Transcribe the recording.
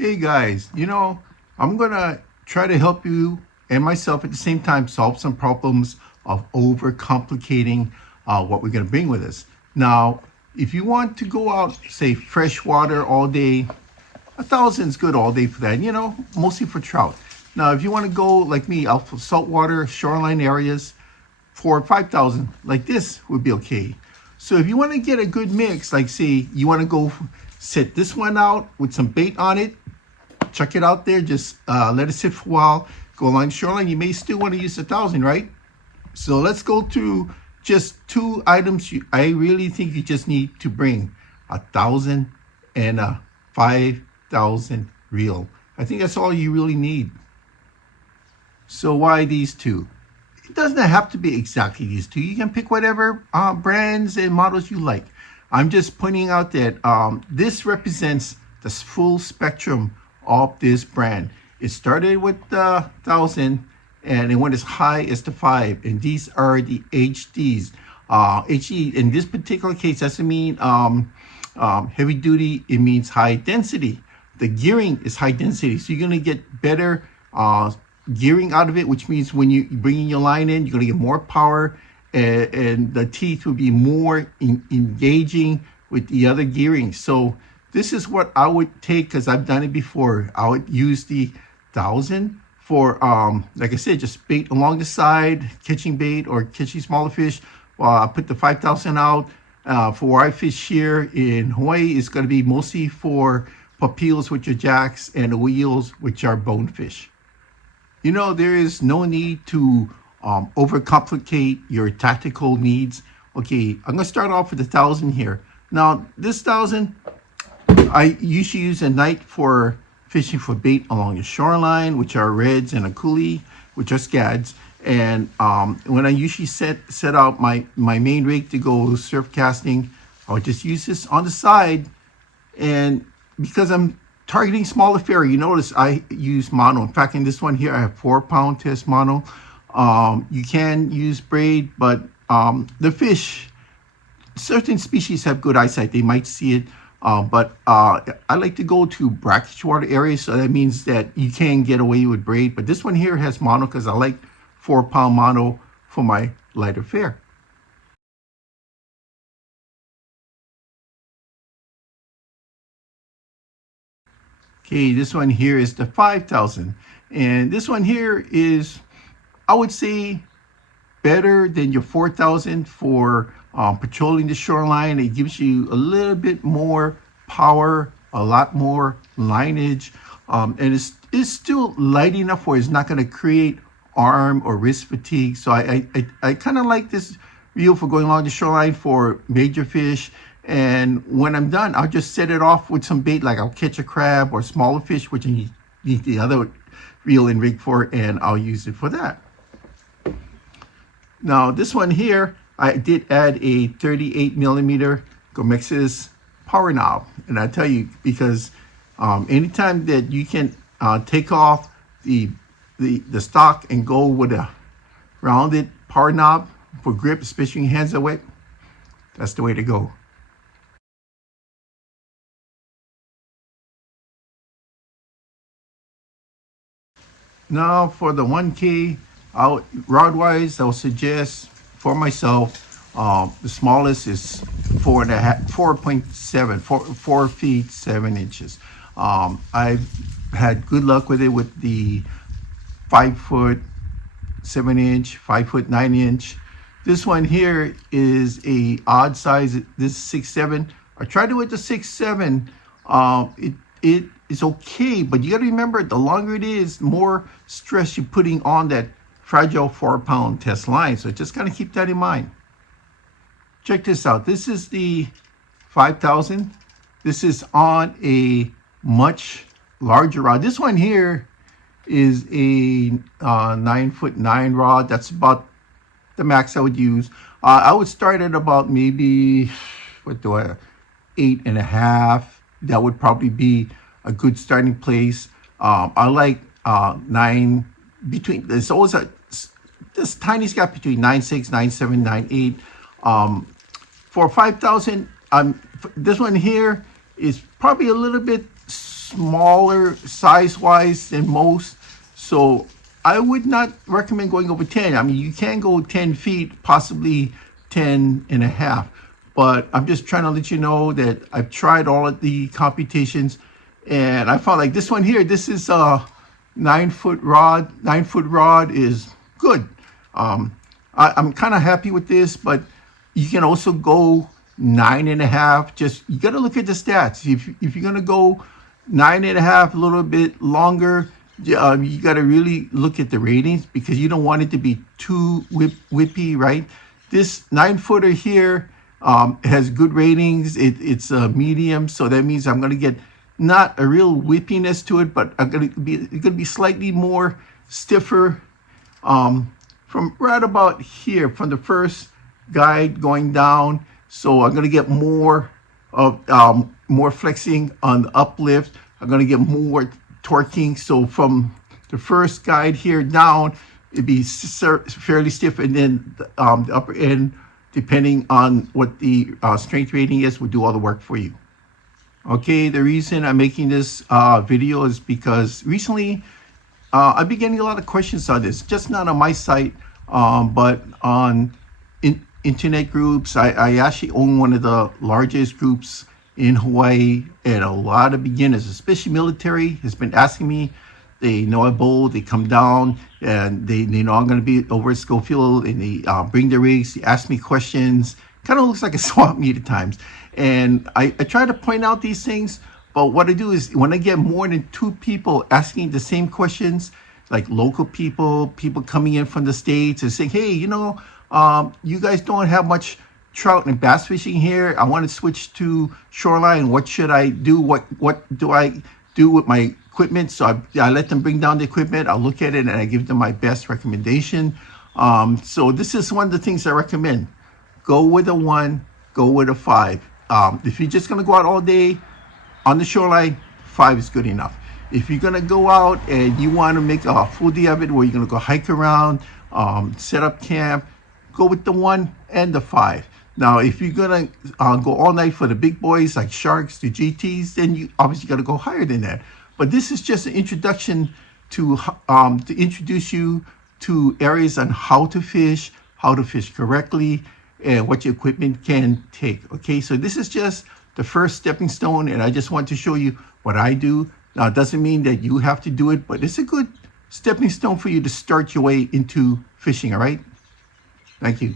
Hey guys, I'm gonna try to help you and myself at the same time solve some problems of over-complicating what we're gonna bring with us. Now, if you want to go out, say fresh water all day, 1,000 is good all day for that, mostly for trout. Now, if you want to go like me out for saltwater, shoreline areas, for 5,000, like this would be okay. So if you want to get a good mix, like say you want to go set this one out with some bait on it, check it out there, just let it sit for a while, go along the shoreline. You may still want to use 1,000, right? So let's go through just two items I really think you just need to bring: 1,000 and a 5,000 reel. I think that's all you really need. So why these two? It doesn't have to be exactly these two. You can pick whatever brands and models you like. I'm just pointing out that this represents the full spectrum of this brand. It started with the 1,000 and it went as high as the 5, and these are the HDs. HD in this particular case doesn't mean heavy duty, it means high density. The gearing is high density, so you're going to get better gearing out of it, which means when you bring in your line in, you're going to get more power, and the teeth will be more engaging with the other gearing. So this is what I would take, because I've done it before. I would use the 1,000 for, like I said, just bait along the side, catching bait or catching smaller fish. I put the 5,000 out. For where I fish here in Hawaii, it's going to be mostly for papillos, which are jacks, and the wheels, which are bonefish. There is no need to overcomplicate your tactical needs. Okay, I'm gonna start off with 1,000 here. Now, this 1,000, I usually use at night for fishing for bait along the shoreline, which are reds, and a coulee, which are scads. And when I usually set out my main rig to go surf casting, I would just use this on the side. And because I'm targeting smaller fairy, you notice I use mono. In fact, in this one here, I have 4-pound test mono. You can use braid, but the fish, certain species have good eyesight. They might see it, but I like to go to brackish water areas, so that means that you can get away with braid. But this one here has mono because I like 4-pound mono for my lighter fare. Okay, this one here is the 5,000. And this one here is, I would say, better than your 4,000 for patrolling the shoreline. It gives you a little bit more power, a lot more lineage, and it's still light enough where it's not going to create arm or wrist fatigue. So I kind of like this reel for going along the shoreline for major fish. And when I'm done, I'll just set it off with some bait, like I'll catch a crab or smaller fish, which I need the other reel and rig for, and I'll use it for that. Now, this one here, I did add a 38 millimeter Gomex's power knob. And I tell you, because anytime that you can take off the stock and go with a rounded power knob for grip, especially when your hands are wet, that's the way to go. Now for the 1K, rod-wise, I would suggest for myself, the smallest is 4 feet 7 inches. I've had good luck with it with the 5 foot 7 inch, 5 foot 9 inch. This one here is a odd size. This is 6'7". I tried it with the 6'7". It is okay, but you got to remember, the longer it is, the more stress you're putting on that fragile 4-pound test line. So just kind of keep that in mind. Check this out. This is the 5,000. This is on a much larger rod. This one here is a 9'9" rod. That's about the max I would use. I would start at about maybe 8.5. That would probably be a good starting place. I like 9 between. There's always this tiny gap between 9.6, 9.7, 9.8. For 5,000, this one here is probably a little bit smaller size-wise than most. So I would not recommend going over 10. I mean, you can go 10 feet, possibly 10 and a half. But I'm just trying to let you know that I've tried all of the computations, and I found like this one here, this is a 9-foot rod. 9-foot rod is good. I'm kind of happy with this, but you can also go 9.5. Just, you got to look at the stats. If you're going to go 9.5, a little bit longer, you got to really look at the ratings, because you don't want it to be too whippy, right? This 9-footer here has good ratings. It's a medium, so that means I'm going to get not a real whippiness to it, but it's going to be slightly more stiffer from right about here, from the first guide going down. So I'm going to get more of more flexing on the uplift. I'm going to get more torquing. So from the first guide here down, it'd be fairly stiff, and then the upper end, depending on what the strength rating is, will do all the work for you. Okay, the reason I'm making this video is because recently I've been getting a lot of questions on this, just not on my site, but on internet groups. I actually own one of the largest groups in Hawaii, and a lot of beginners, especially military, has been asking me. They know I bowl, they come down, and they know I'm going to be over at Schofield, and they bring their rigs, they ask me questions. Kind of looks like a swap meet at times. And I try to point out these things, but what I do is when I get more than 2 people asking the same questions, like local people coming in from the States and saying, hey, you know, you guys don't have much trout and bass fishing here. I want to switch to shoreline. What should I do? What do I do with my equipment? So I let them bring down the equipment. I'll look at it and I give them my best recommendation. So this is one of the things I recommend. Go with a 1, go with a 5. If you're just going to go out all day on the shoreline, 5 is good enough. If you're going to go out and you want to make a full day of it, where you're going to go hike around, set up camp, go with the 1 and the 5. Now, if you're going to go all night for the big boys like sharks, the GTs, then you obviously got to go higher than that. But this is just an introduction to introduce you to areas on how to fish correctly, and what your equipment can take. Okay, so this is just the first stepping stone, and I just want to show you what I do. Now, it doesn't mean that you have to do it, but it's a good stepping stone for you to start your way into fishing. All right, thank you.